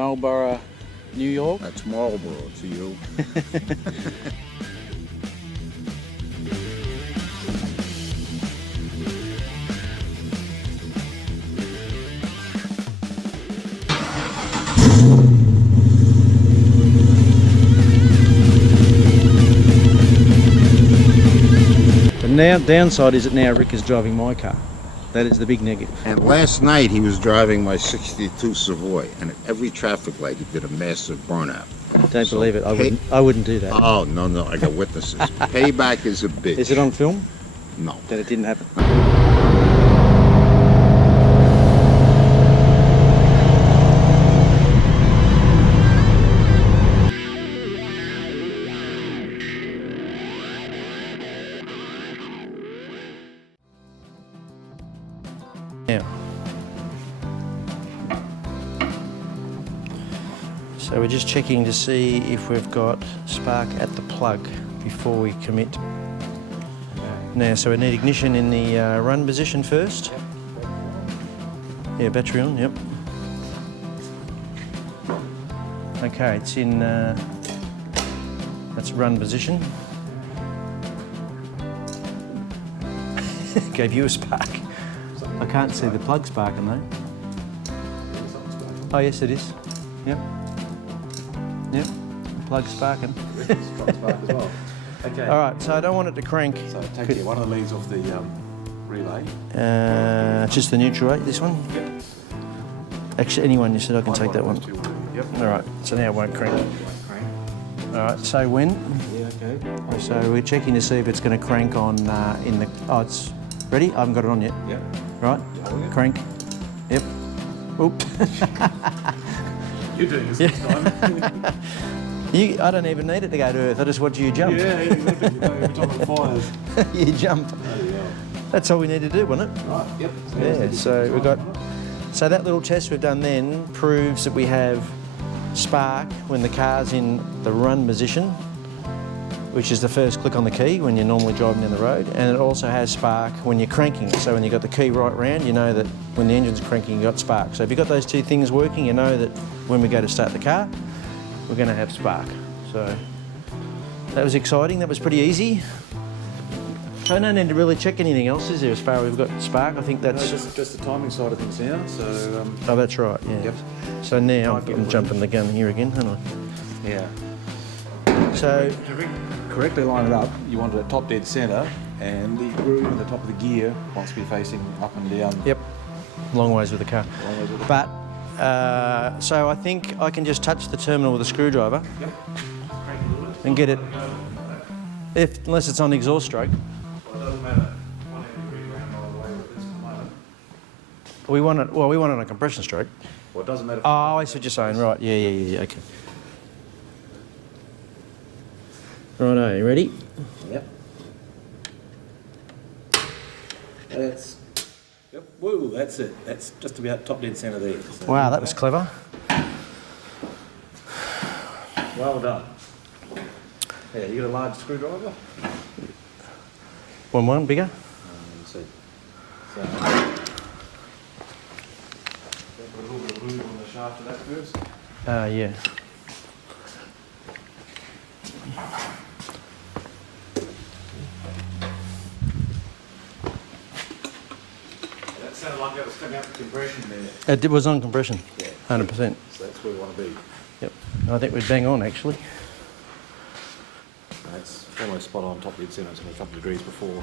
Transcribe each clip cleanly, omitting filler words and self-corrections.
Marlborough, New York. That's Marlboro to you. The now downside is that now Rick is driving my car. That is the big negative. And last night he was driving my 62 Savoy, and at every traffic light he did a massive burnout. Don't believe it. I wouldn't do that. Oh, no, I got witnesses. Payback is a bitch. Is it on film? No. That it didn't happen. Now, so we're just checking to see if we've got spark at the plug before we commit. Now, so we need ignition in the run position first. Yeah, battery on, yep. Okay, it's in, that's run position. Gave you a spark. I can't see the plug sparking though. Oh yes it is. Yep. Yep. The plug's sparking. Okay. Alright, so I don't want it to crank. So take one of the leads off the relay. Just the neutral rate, this one? Yep. Actually anyone, you said I can take that one. Yep. Alright, so now it won't crank. Alright, so when? Yeah, okay. So we're checking to see if it's going to crank on in the... Oh, it's ready? I haven't got it on yet. Yep. Right, crank. Yep. Oop. You're doing this this time. I don't even need it to go to Earth. I just watch you jump. Yeah, exactly. Every time it fires. You jump. Oh, yeah. That's all we need to do, wasn't it? Right, yep. Yeah, so we've got... So that little test we've done then proves that we have spark when the car's in the run position, which is the first click on the key when you're normally driving down the road, and it also has spark when you're cranking it. So when you've got the key right round, you know that when the engine's cranking, you've got spark. So if you've got those two things working, you know that when we go to start the car, we're going to have spark. So that was exciting, that was pretty easy. So I don't need to really check anything else, is there, as far as we've got spark? I think that's... No, just the timing side of things now, so... Oh, that's right, yeah. Yep. So now I'm jumping the gun here again, aren't I? Yeah. So... To correctly line it up, you want it at top dead centre, and the groove at the top of the gear wants to be facing up and down. Yep, long ways with the car. Long ways with the But, so I think I can just touch the terminal with a screwdriver. Yep. And get it, unless it's on exhaust stroke. Well, it doesn't matter. 180 degrees around all the way with this component. We want it on a compression stroke. Well, it doesn't matter. Oh, I see what you're saying, right, yeah, okay. Righto, you ready? Yep. That's... Yep, woo, that's it. That's just about top dead centre there. So Wow, that was clever. well done. Yeah, you got a large screwdriver? One bigger? Let's see. So... Put a little bit of glue on the shaft of that first. Yeah. That sounded like that was coming out the compression there. It was on compression, Yeah. 100%. So that's where we want to be. Yep, I think we'd bang on actually. That's almost spot on top dead centre, it's only a couple of degrees before.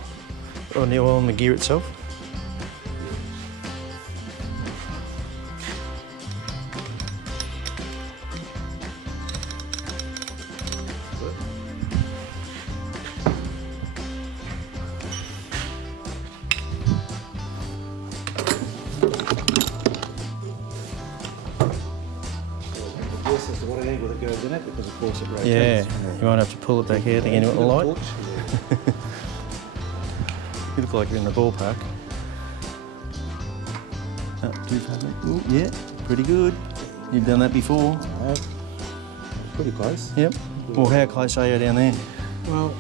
On the oil and the gear itself. Guess as to what angle that goes in it, because of course it rotates. Yeah, you might have to pull it back out again with the light. You look like you're in the ballpark. Oh, too far back. Ooh, yeah, pretty good. You've done that before. Pretty close. Yep. Well, how close are you down there? Well,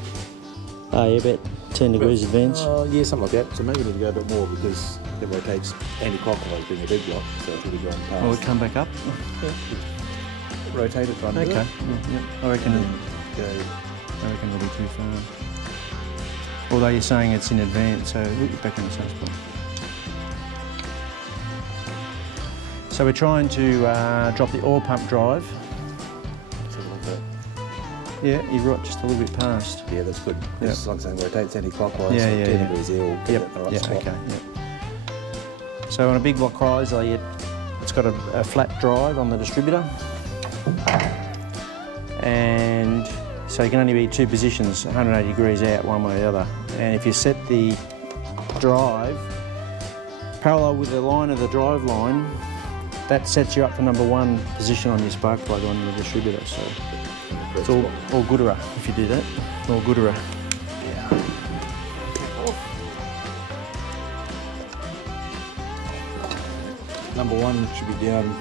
Oh, yeah, about 10 degrees advance. yeah, something like that. So maybe we need to go a bit more because it rotates anti-clockwise being a big block, so it's really going past. Will it come back up? Yeah, rotate it, try and do Okay. it. Yeah. I reckon. Go. I reckon it'll be too far. Although you're saying it's in advance, so you're back in the same spot. So we're trying to drop the oil pump drive. Let's have a look at it. Yeah, you're right, just a little bit past. Yeah, that's good. Yep. It's like saying rotates anti-clockwise. Yeah, so yeah, 10 yeah. degrees there will get it in the right yeah, spot. okay, yeah. So on a big block riser, it's got a flat drive on the distributor. And so you can only be two positions, 180 degrees out one way or the other. And if you set the drive parallel with the line of the drive line, that sets you up for number one position on your spark plug on the distributor. So it's all goodera if you do that. All goodera. Number one should be down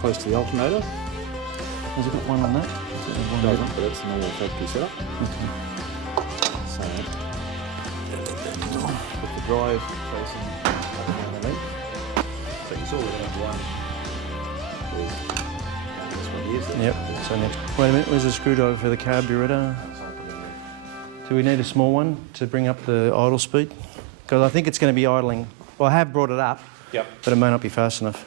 close to the alternator. Has it got one on that? It doesn't, but that's the normal factory setup. So, put the drive facing underneath. So you saw with number one. This one here. So Yep. So next. Wait a minute. Where's the screwdriver for the carburetor? Do we need a small one to bring up the idle speed? Because I think it's going to be idling. Well, I have brought it up. Yep. But it may not be fast enough.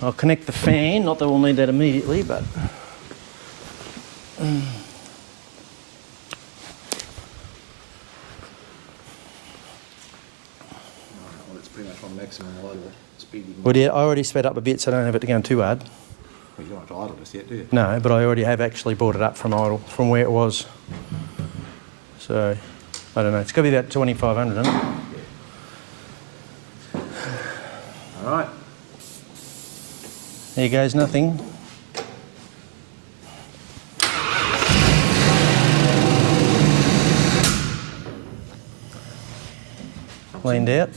I'll connect the fan, not that we'll need that immediately, but... Well, it's pretty much on maximum idle speed. Well, yeah, I already sped up a bit, so I don't have it going too hard. Well, you don't have to idle just yet, do you? No, but I already have actually brought it up from idle, from where it was. So, I don't know. It's got to be about 2,500, isn't it? All right. There goes nothing. Leaned out.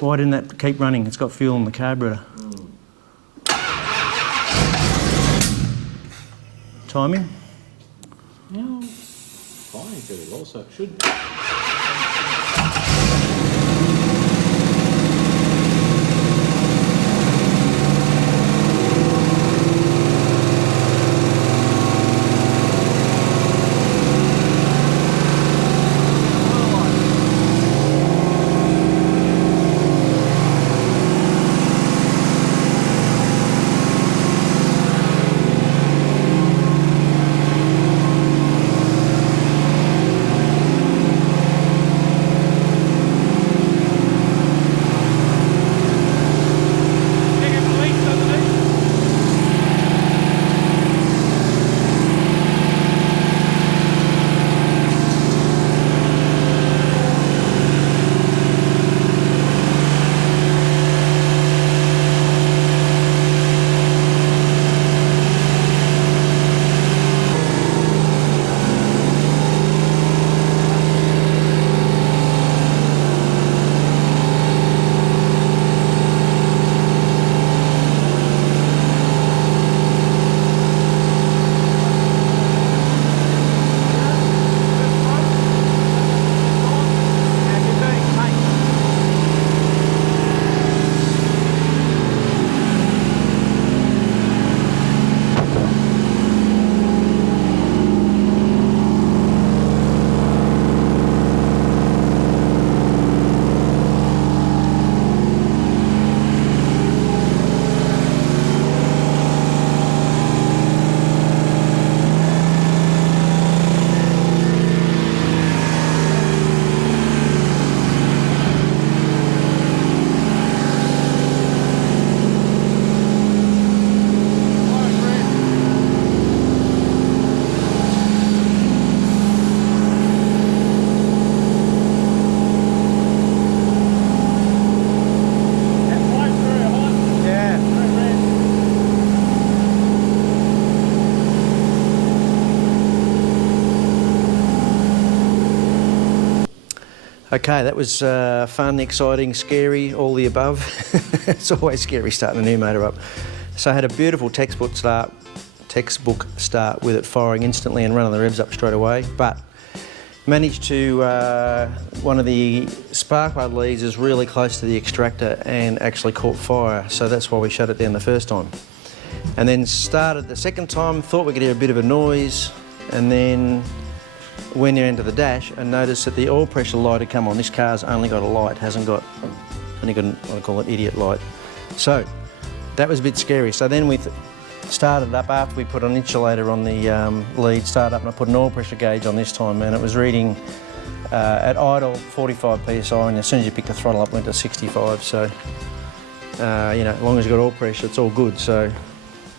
Why didn't that keep running? It's got fuel in the carburetor. Timing? No. Fine, very well, so it should. Okay, that was fun, exciting, scary, all the above. It's always scary starting a new motor up. So I had a beautiful textbook start with it firing instantly and running the revs up straight away. But Managed to, one of the spark plug leads is really close to the extractor and actually caught fire, so that's why we shut it down the first time. And then started the second time, thought we could hear a bit of a noise, and then when you're into the dash, I noticed that the oil pressure light had come on. This car's only got a light, hasn't got, only got an, I call it idiot light. So that was a bit scary. So then we started up after we put an insulator on the lead, started up, and I put an oil pressure gauge on this time, and it was reading at idle 45 psi, and as soon as you pick the throttle up, it went to 65. So you know, as long as you've got oil pressure, it's all good. So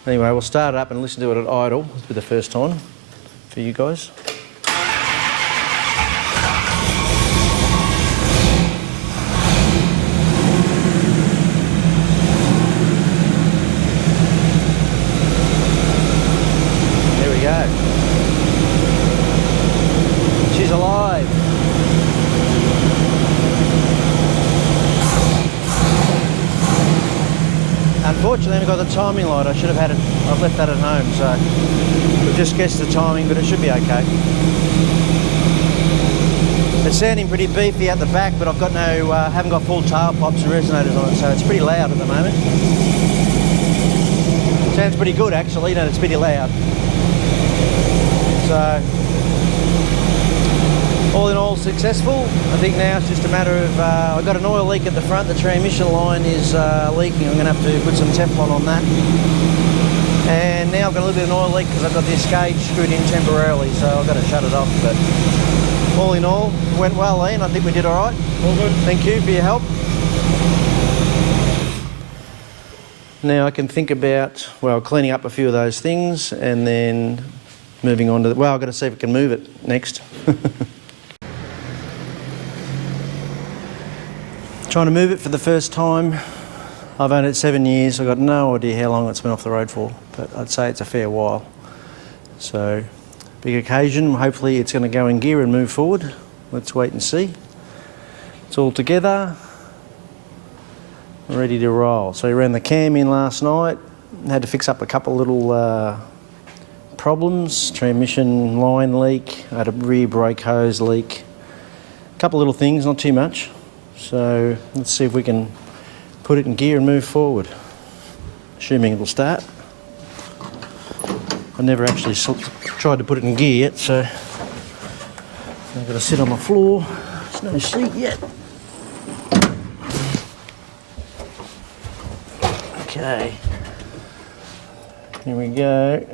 anyway, we'll start it up and listen to it at idle. This will be the first time for you guys. She's alive. Unfortunately, I've got the timing light. I should have had it, I've left that at home, so we've just guessed the timing, but it should be okay. It's sounding pretty beefy at the back, but I've got no, haven't got full tailpipes and resonators on it, so it's pretty loud at the moment. Sounds pretty good actually, and it's pretty loud. So, all in all, successful. I think now it's just a matter of, I've got an oil leak at the front, the transmission line is leaking. I'm going to have to put some Teflon on that. And now I've got a little bit of an oil leak because I've got this gauge screwed in temporarily, so I've got to shut it off. But all in all, it went well, Ian. I think we did all right. All good. Thank you for your help. Now I can think about, well, cleaning up a few of those things and then moving on to the, well, I've got to see if I can move it next. Trying to move it for the first time. I've owned it 7 years. I've got no idea how long it's been off the road for, but I'd say it's a fair while. So, big occasion. Hopefully it's going to go in gear and move forward. Let's wait and see. It's all together, ready to roll. So we ran the cam in last night. Had to fix up a couple little problems. Transmission line leak. I had a rear brake hose leak. A couple little things, not too much. So let's see if we can put it in gear and move forward. Assuming it'll start. I never actually tried to put it in gear yet, so I've got to sit on the floor. There's no seat yet. Okay. Here we go.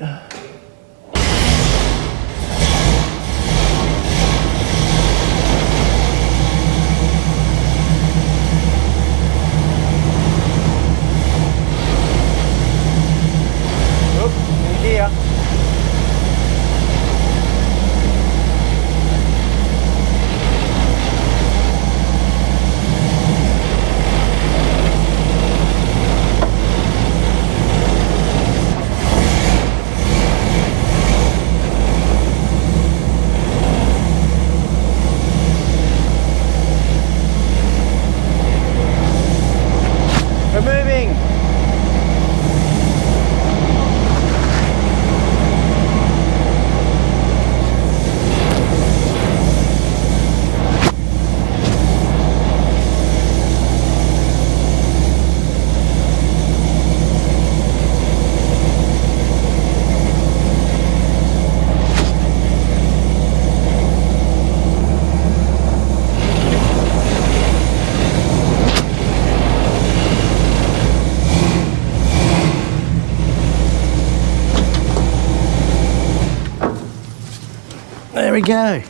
There we go.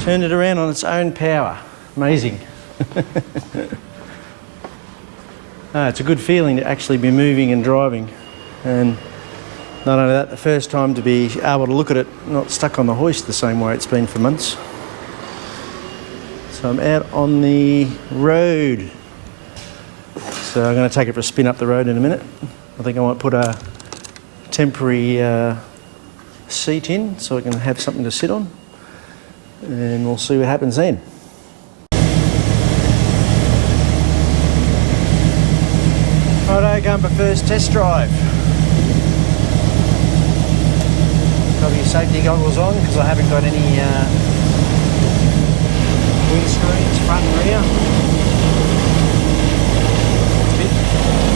Turned it around on its own power. Amazing. It's a good feeling to actually be moving and driving. And not only that, the first time to be able to look at it not stuck on the hoist the same way it's been for months. So I'm out on the road. So I'm going to take it for a spin up the road in a minute. I think I might put a temporary seat in so I can have something to sit on, and we'll see what happens then. Righto, going for first test drive. Got your safety goggles on because I haven't got any windscreens, front and rear.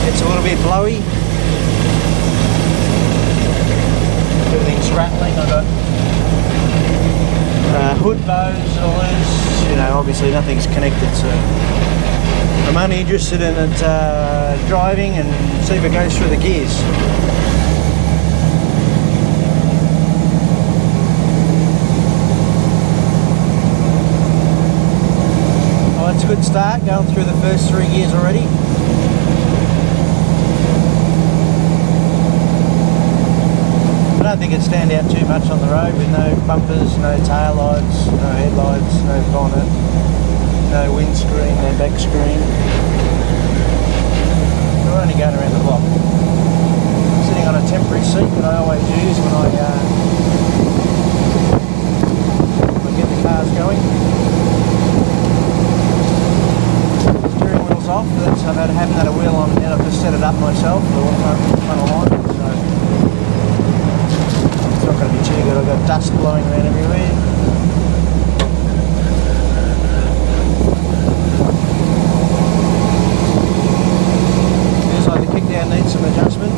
It's a little bit blowy. Everything's rattling. I've got hood bows that are loose. You know, obviously nothing's connected, so I'm only interested in it driving and see if it goes through the gears. Oh, it's a good start, going through the first 3 gears already. I don't think it'd stand out too much on the road with no bumpers, no tail lights, no headlights, no bonnet, no windscreen, no back screen. We're only going around the block. I'm sitting on a temporary seat that I always use when I get the cars going. Steering wheel's off. That's, I haven't had a wheel on it yet. I've just set it up myself, the front alignment. So it's not going to be too good. I've got dust blowing around everywhere. Needs some adjustment.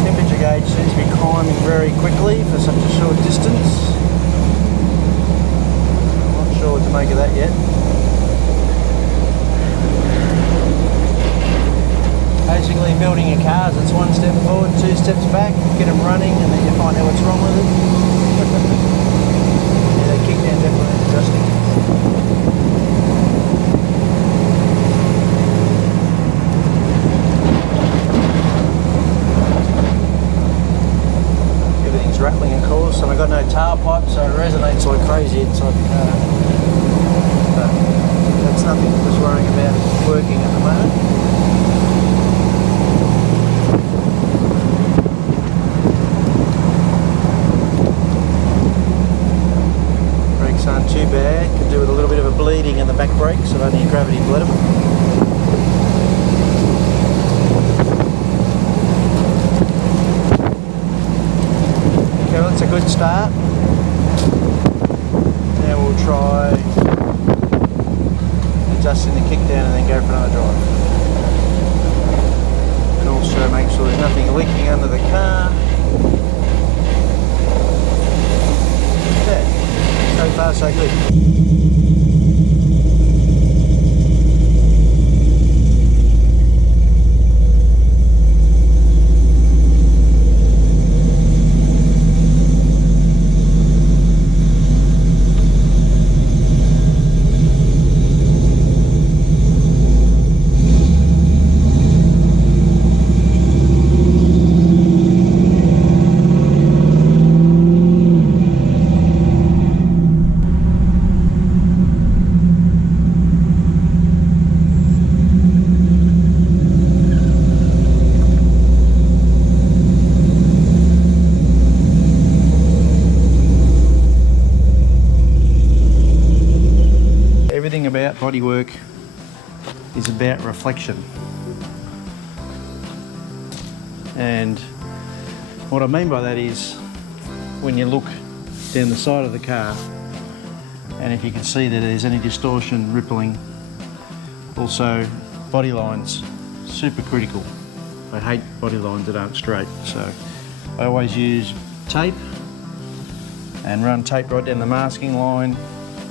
Temperature gauge seems to be climbing very quickly for such a short distance. I'm not sure what to make of that yet. Basically, building your cars, it's 1 step forward, 2 steps back, get them running, and then you find out what's wrong with it. Yeah, the kickdown definitely adjusting. Everything's rattling, of course, and I've got no tailpipe, so it resonates like crazy inside the car. But that's nothing to just worrying about working at the moment. Aren't too bad, could do with a little bit of a bleeding in the back brakes, so only a gravity bled them. Okay, well, that's a good start. Now we'll try adjusting the kickdown and then go for another drive. And also make sure there's nothing leaking under the car. So far, so good. Everything about bodywork is about reflection. And what I mean by that is when you look down the side of the car and if you can see that there's any distortion, rippling, also body lines, super critical. I hate body lines that aren't straight, so I always use tape and run tape right down the masking line,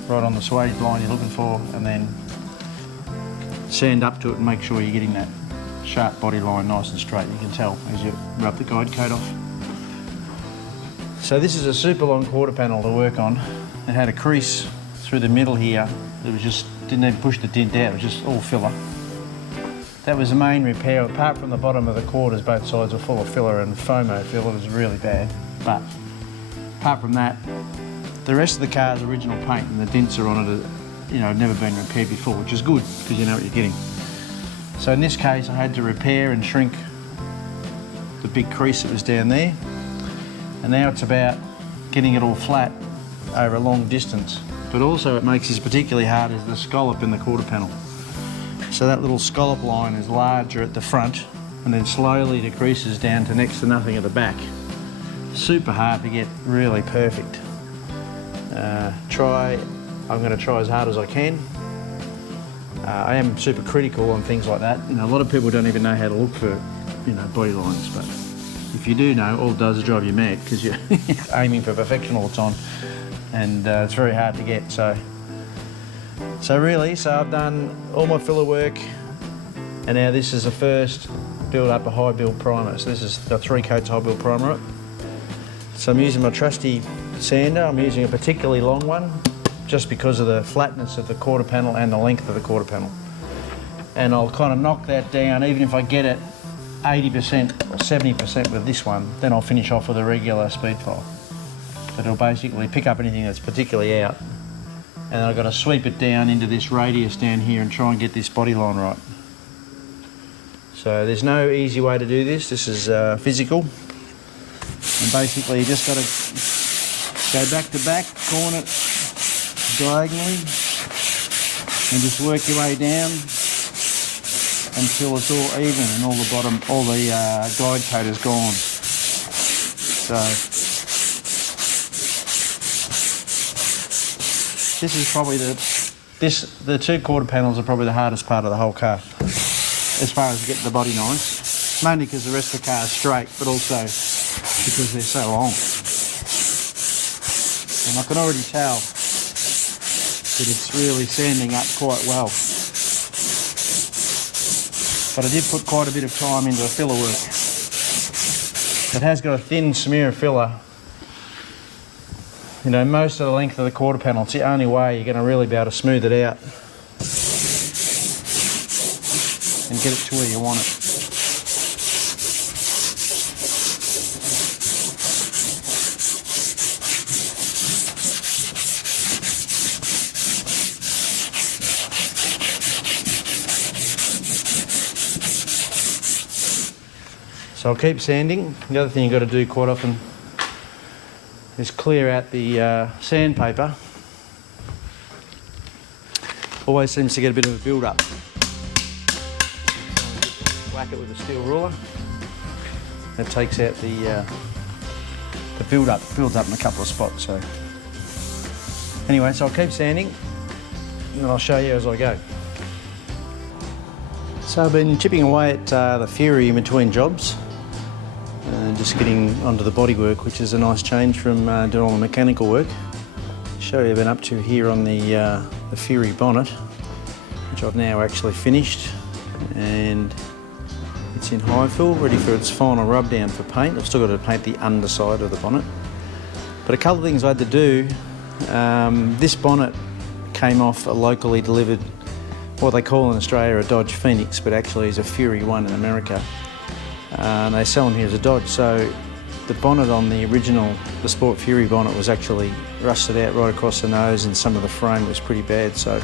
right on the swage line you're looking for, and then sand up to it and make sure you're getting that sharp body line nice and straight. You can tell as you rub the guide coat off. So this is a super long quarter panel to work on. It had a crease through the middle here. It was just, didn't even push the dent out, it was just all filler. That was the main repair. Apart from the bottom of the quarters, both sides were full of filler and FOMO filler. It was really bad. But apart from that, the rest of the car's original paint and the dents are on it, had never been repaired before, which is good because you know what you're getting. So in this case, I had to repair and shrink the big crease that was down there. And now it's about getting it all flat over a long distance. But also it makes this particularly hard is the scallop in the quarter panel. So that little scallop line is larger at the front and then slowly decreases down to next to nothing at the back. Super hard to get really perfect. I'm going to try as hard as I can. I am super critical on things like that. You know, a lot of people don't even know how to look for, you know, body lines, but if you do know, all it does is drive you mad because you're aiming for perfection all the time, and it's very hard to get. So I've done all my filler work, and now this is the first build up a high build primer. So this has got 3 coats high build primer up. So I'm using my trusty sander. I'm using a particularly long one just because of the flatness of the quarter panel and the length of the quarter panel. And I'll kind of knock that down. Even if I get it 80% or 70% with this one, then I'll finish off with a regular speed file. But it'll basically pick up anything that's particularly out. And then I've got to sweep it down into this radius down here and try and get this body line right. So there's no easy way to do this. This is physical. And basically you just got to go back to back, corner it diagonally, and just work your way down until it's all even and all the guide coat is gone. So this is probably the 2 quarter panels are probably the hardest part of the whole car as far as getting the body nice. Mainly because the rest of the car is straight, but also because they're so long. And I can already tell that it's really sanding up quite well. But I did put quite a bit of time into the filler work. It has got a thin smear of filler. You know, most of the length of the quarter panel, it's the only way you're going to really be able to smooth it out and get it to where you want it. So I'll keep sanding. The other thing you've got to do quite often is clear out the sandpaper. Always seems to get a bit of a build-up. Whack it with a steel ruler. That takes out the build-up. It builds up in a couple of spots. So anyway, so I'll keep sanding and I'll show you as I go. So I've been chipping away at the Fury in between jobs. Just getting onto the bodywork, which is a nice change from doing all the mechanical work. Show you what I've been up to here on the Fury bonnet, which I've now actually finished, and it's in high fill, ready for its final rub down for paint. I've still got to paint the underside of the bonnet. But a couple of things I had to do. This bonnet came off a locally delivered, what they call in Australia a Dodge Phoenix, but actually is a Fury 1 in America. They sell them here as a Dodge, so the bonnet on the original, the Sport Fury bonnet, was actually rusted out right across the nose, and some of the frame was pretty bad. So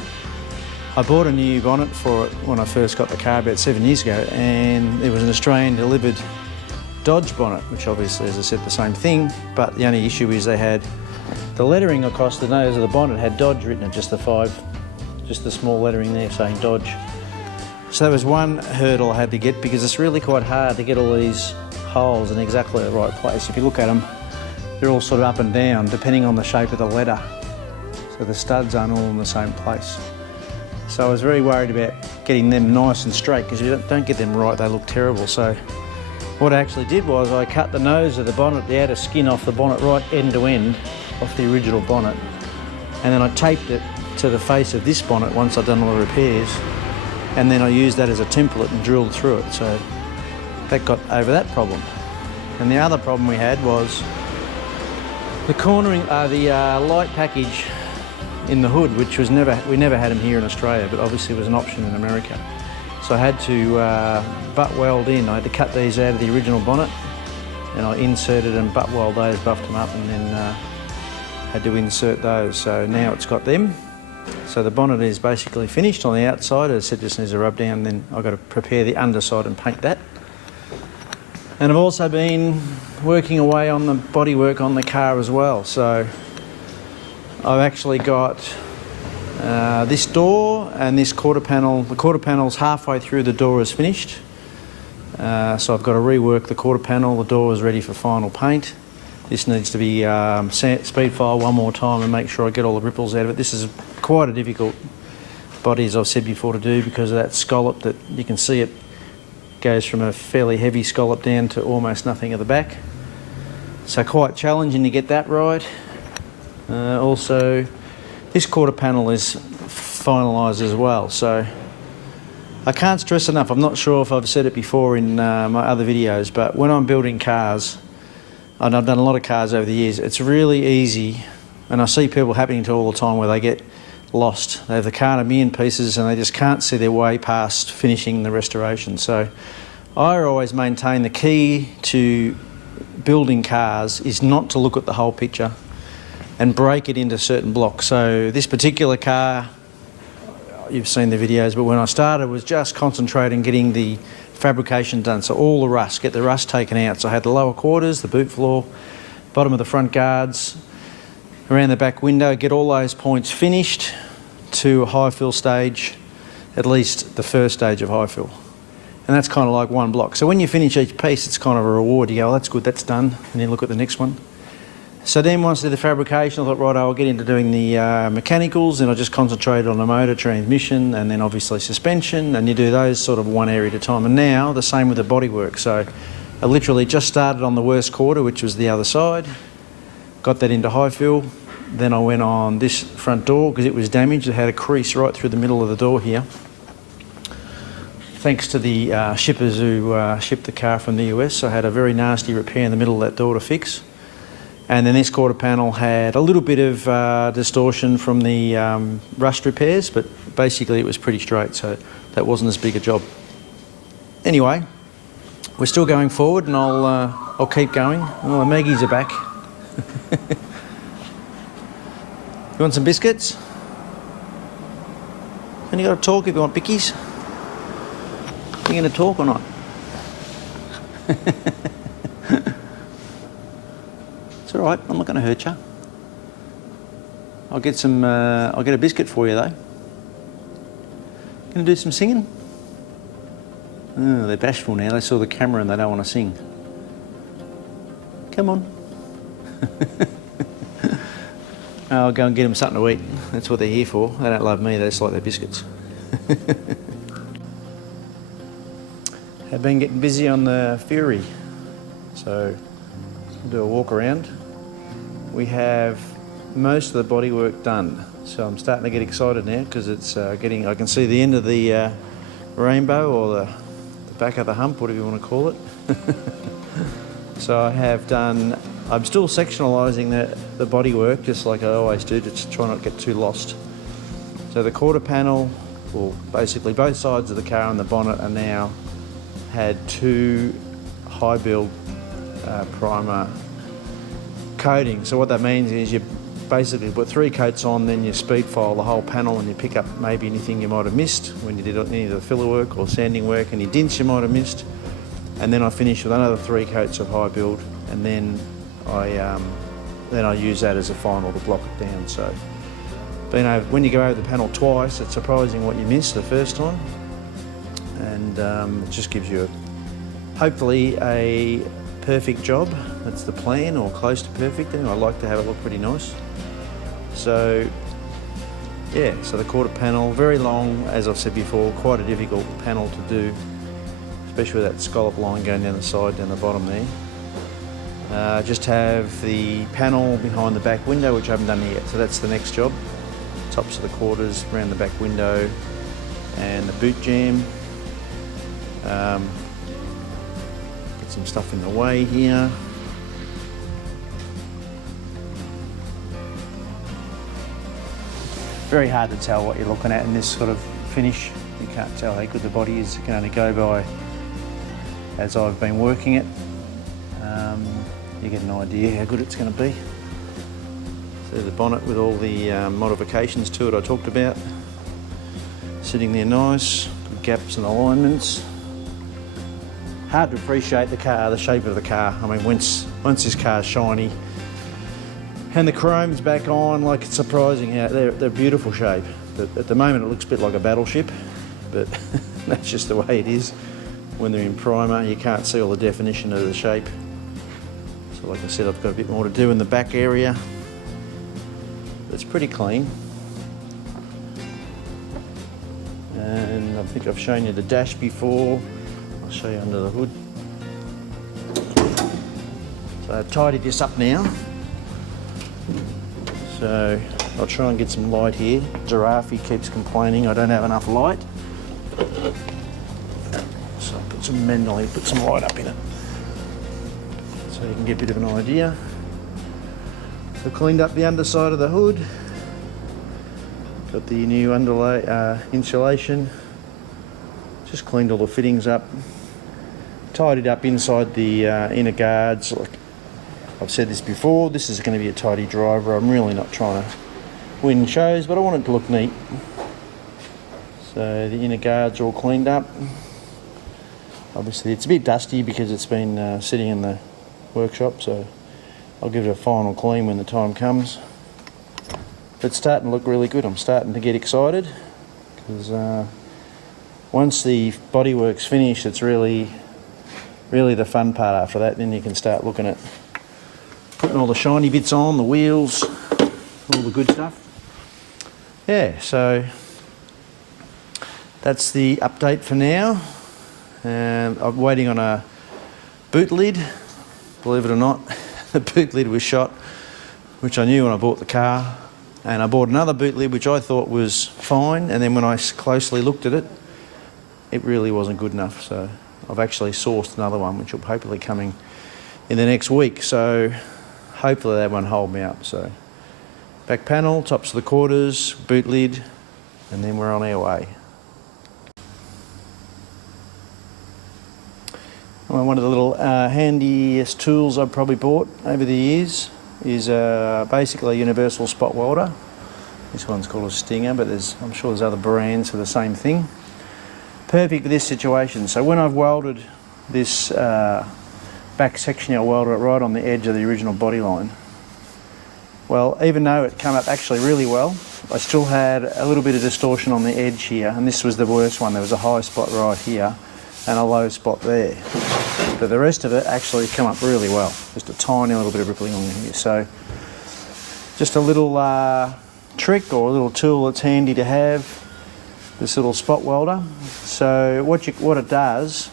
I bought a new bonnet for it when I first got the car about 7 years ago, and it was an Australian delivered Dodge bonnet, which obviously, as I said, the same thing, but the only issue is they had the lettering across the nose of the bonnet had Dodge written at just the small lettering there saying Dodge. So that was one hurdle I had to get, because it's really quite hard to get all these holes in exactly the right place. If you look at them, they're all sort of up and down depending on the shape of the letter. So the studs aren't all in the same place. So I was very worried about getting them nice and straight, because if you don't get them right, they look terrible. So what I actually did was I cut the nose of the bonnet, the outer skin off the bonnet right end to end off the original bonnet, and then I taped it to the face of this bonnet once I'd done all the repairs. And then I used that as a template and drilled through it, so that got over that problem. And the other problem we had was the cornering, the light package in the hood, which was we never had them here in Australia, but obviously was an option in America. So I had to butt weld in. I had to cut these out of the original bonnet, and I inserted and butt weld those, buffed them up, and then had to insert those. So now it's got them. So the bonnet is basically finished on the outside. As I said, just needs a rub down, then I've got to prepare the underside and paint that. And I've also been working away on the bodywork on the car as well. So I've actually got this door and this quarter panel. The quarter panel's halfway through, the door is finished. So I've got to rework the quarter panel. The door is ready for final paint. This needs to be speed file one more time and make sure I get all the ripples out of it. This is quite a difficult body, as I've said before, to do because of that scallop that you can see it goes from a fairly heavy scallop down to almost nothing at the back. So quite challenging to get that right. Also, this quarter panel is finalised as well. So I can't stress enough, I'm not sure if I've said it before in my other videos, but when I'm building cars, and I've done a lot of cars over the years, it's really easy, and I see people happening to all the time where they get lost. They have the car in a million pieces and they just can't see their way past finishing the restoration. So I always maintain the key to building cars is not to look at the whole picture and break it into certain blocks. So this particular car, you've seen the videos, but when I started was just concentrating getting the fabrication done. So all the rust, get the rust taken out. So I had the lower quarters, the boot floor, bottom of the front guards, around the back window, get all those points finished to a high fill stage, at least the first stage of high fill. And that's kind of like one block. So when you finish each piece, it's kind of a reward. You go, oh, that's good, that's done, and then look at the next one. So then once I did the fabrication, I thought, right, I'll get into doing the mechanicals, and I just concentrated on the motor, transmission, and then obviously suspension, and you do those sort of one area at a time. And now, the same with the bodywork. So I literally just started on the worst quarter, which was the other side, got that into high fill, then I went on this front door because it was damaged. It had a crease right through the middle of the door here. Thanks to the shippers who shipped the car from the US, I had a very nasty repair in the middle of that door to fix. And then this quarter panel had a little bit of distortion from the rust repairs, but basically it was pretty straight, so that wasn't as big a job. Anyway, we're still going forward, and I'll keep going. Oh, the Maggies are back. You want some biscuits? And you got to talk if you want pickies. You going to talk or not? It's all right. I'm not going to hurt you. I'll get some. I'll get a biscuit for you though. Going to do some singing? Oh, they're bashful now. They saw the camera and they don't want to sing. Come on. I'll go and get them something to eat. That's what they're here for. They don't love me, they just like their biscuits. I've been getting busy on the Fury. So, I'll do a walk around. We have most of the bodywork done. So I'm starting to get excited now because it's I can see the end of the rainbow, or the back of the hump, whatever you want to call it. So I have done, I'm still sectionalising the bodywork just like I always do, to try not to get too lost. So the quarter panel, well basically both sides of the car and the bonnet are now had two high build primer coating. So what that means is you basically put 3 coats on, then you speed file the whole panel and you pick up maybe anything you might have missed when you did any of the filler work or sanding work, any dents you might have missed. And then I finish with another 3 coats of high build, and then I use that as a final to block it down. So when you go over the panel twice, it's surprising what you miss the first time, and it just gives you hopefully a perfect job. That's the plan, or close to perfect. And I like to have it look pretty nice. So yeah, so the quarter panel, very long, as I've said before, quite a difficult panel to do, especially with that scallop line going down the side, down the bottom there. Just have the panel behind the back window, which I haven't done yet, so that's the next job. Tops of the quarters, around the back window, and the boot jamb. Get some stuff in the way here. Very hard to tell what you're looking at in this sort of finish. You can't tell how good the body is. You can only go by as I've been working it. You get an idea how good it's going to be. So the bonnet with all the modifications to it I talked about. Sitting there nice, good gaps and alignments. hard to appreciate the car, the shape of the car. I mean, once this car's shiny and the chrome's back on, like, it's surprising how they're beautiful shape. At the moment it looks a bit like a battleship, but that's just the way it is. When they're in primer, you can't see all the definition of the shape. So like I said, I've got a bit more to do in the back area. It's pretty clean. And I think I've shown you the dash before. I'll show you under the hood. So I've tidied this up now. So I'll try and get some light here. Giraffe keeps complaining I don't have enough light. So I'll put some manually, put some light up in it, so you can get a bit of an idea. I've cleaned up the underside of the hood. Got the new underlay insulation. Just cleaned all the fittings up. Tidied up inside the inner guards. Like I've said this before, this is going to be a tidy driver. I'm really not trying to win shows, but I want it to look neat. So the inner guards are all cleaned up. Obviously it's a bit dusty because it's been sitting in the workshop, so I'll give it a final clean when the time comes. But it's starting to look really good. I'm starting to get excited because once the bodywork's finished, it's really the fun part after that. Then you can start looking at putting all the shiny bits on, the wheels, all the good stuff. Yeah, so that's the update for now. I'm waiting on a boot lid. Believe it or not, the boot lid was shot, which I knew when I bought the car. And I bought another boot lid, which I thought was fine. And then when I closely looked at it, it really wasn't good enough. So I've actually sourced another one, which will hopefully coming in the next week. So hopefully that won't hold me up. So back panel, tops of the quarters, boot lid, and then we're on our way. Well, one of the little handiest tools I've probably bought over the years is basically a universal spot welder. This one's called a Stinger, but I'm sure there's other brands for the same thing. Perfect for this situation. So when I've welded this back section, I'll weld it right on the edge of the original body line. Well, even though it came up actually really well, I still had a little bit of distortion on the edge here, and this was the worst one. There was a high spot right here and a low spot there. But the rest of it actually came up really well. Just a tiny little bit of rippling on here. So just a little trick or a little tool that's handy to have, this little spot welder. So what it does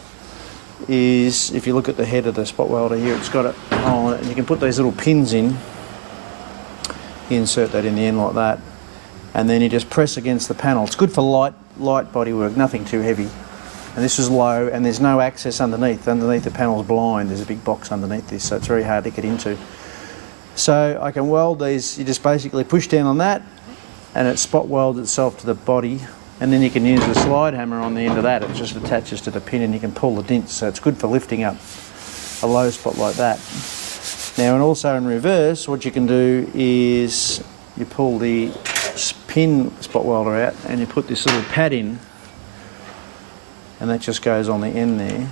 is, if you look at the head of the spot welder here, it's got it on it, and you can put these little pins in. You insert that in the end like that, and then you just press against the panel. It's good for light bodywork, nothing too heavy. And this is low, and there's no access underneath. Underneath the panel's blind. There's a big box underneath this, so it's very hard to get into. So I can weld these. You just basically push down on that, and it spot welds itself to the body. And then you can use the slide hammer on the end of that. It just attaches to the pin, and you can pull the dents. So it's good for lifting up a low spot like that. Now, and also in reverse, what you can do is you pull the pin spot welder out, and you put this little pad in, and that just goes on the end there.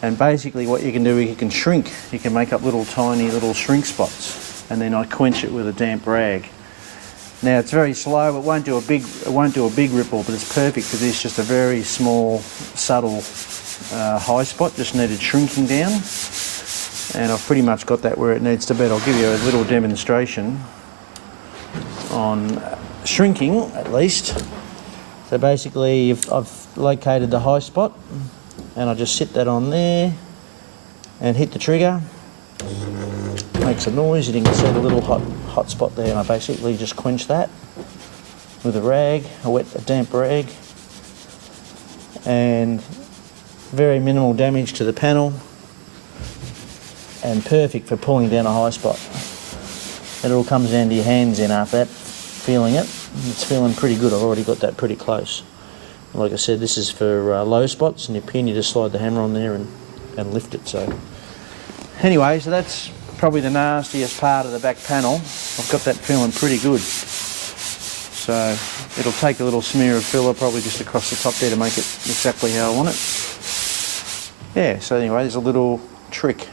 And basically what you can do is you can shrink. You can make up tiny little shrink spots, and then I quench it with a damp rag. Now it's very slow. It won't do a big ripple, but it's perfect for this. Just a very small, subtle high spot. Just needed shrinking down, and I've pretty much got that where it needs to be. I'll give you a little demonstration on shrinking, at least. So basically, I've located the high spot, and I just sit that on there and hit the trigger. Makes a noise. You can see the little hot spot there, and I basically just quench that with a rag, a damp rag, and very minimal damage to the panel, and perfect for pulling down a high spot. It all comes down to your hands in after that, feeling it. It's feeling pretty good. I've already got that pretty close. Like I said, this is for low spots, and your pin, you just slide the hammer on there and lift it. So anyway, so that's probably the nastiest part of the back panel. I've got that feeling pretty good. So it'll take a little smear of filler probably just across the top there to make it exactly how I want it. Yeah, so anyway, there's a little trick